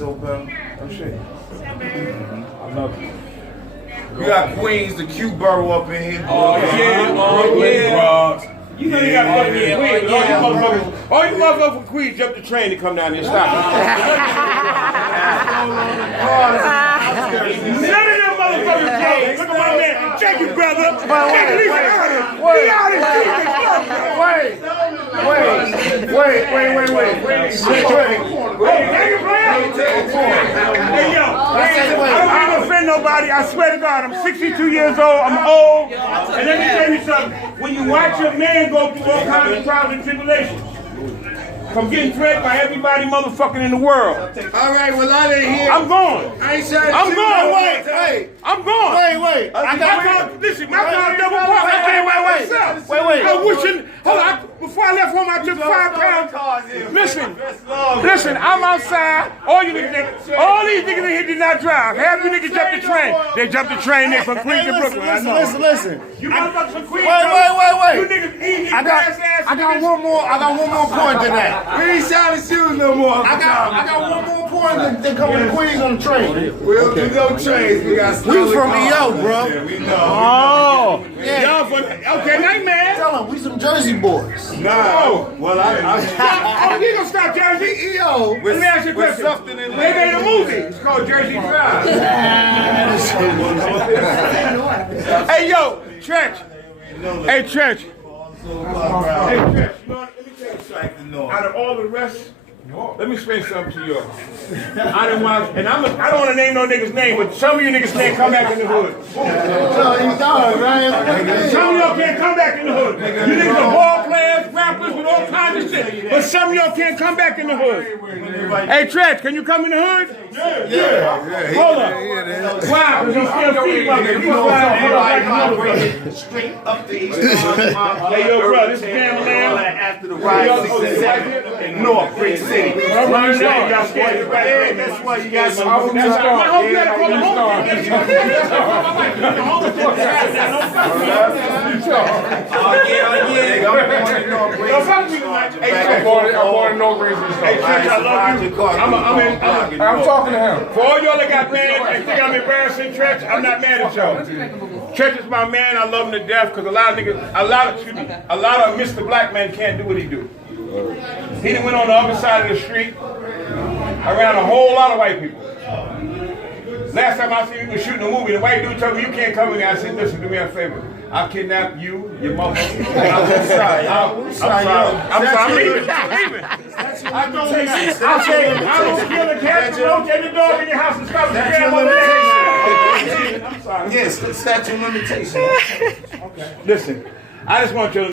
so pal. Oh shit. I love you. We got Queens, the Q borough up in here. Oh yeah. You know you got fucking Queens, but all you motherfuckers from Queens jump the train to come down here and stop. None of them motherfuckers came. Look at my man. Check you, brother. Hey, yo. I don't want to offend nobody. I swear to God, I'm 62 years old. I'm old. And let me tell you something. When you watch your man go through all kinds of trials and tribulations, from getting threatened by everybody motherfucking in the world. All right, well, I didn't hear. I'm going. I ain't saying I'm going. Wait. I'm going. Wait. My car, listen, my car double parked. I can't wait. I wishing, hold on, before I left home, I took 5 pounds. Listen, I'm outside. All these niggas in here did not drive. Half you niggas jumped the train. They jumped the train there from Queens to Brooklyn. Listen. You motherfuckers from Queens. Wait. You niggas eating I got one more point than that. We ain't selling shoes no more. I got one more point than coming to Queens on the train. We'll do no trains. We from EO, bro. We know. Oh. Yeah. Y'all from, okay, night man. Tell them, we some Jersey boys. No. Well, you gonna stop Jersey? EO. Let me ask you a question. They made a movie. It's called Jersey Drive. Hey, yo, Treach. Hey, Treach. Out of all the rest, let me explain something to you. I don't want to name no niggas' name, but some of you niggas can't come back in the hood. Some of y'all can't come back in the hood. You niggas are ball players, rappers, with all kinds of shit. But some of y'all can't come back in the hood. Hey, Treach, can you come in the hood? Yeah. Hold up. Wow, because you still feet bumping. You straight up the east. Hey, yo, bro, this is Cameron. After the rise in North Bridge City. Y'all scared right there. That's why you guys are. I hope you had to call the home. I'm talking to him. For all y'all that got mad and think I'm embarrassing Treach, I'm not mad at y'all. Treach is my man. I love him to death because a lot of Mr. Black men can't do what he do. He done went on the other side of the street around a whole lot of white people. Last time I seen you was shooting a movie, the white dude told me, you can't come in here. I said, listen, do me a favor. I'll kidnap you, your mother. I'm sorry. I'm leaving. I don't kill a cat, don't take the dog in your house and stop the grandmother. I'm sorry. Yes, statute of limitations. Okay. Listen, I just want you to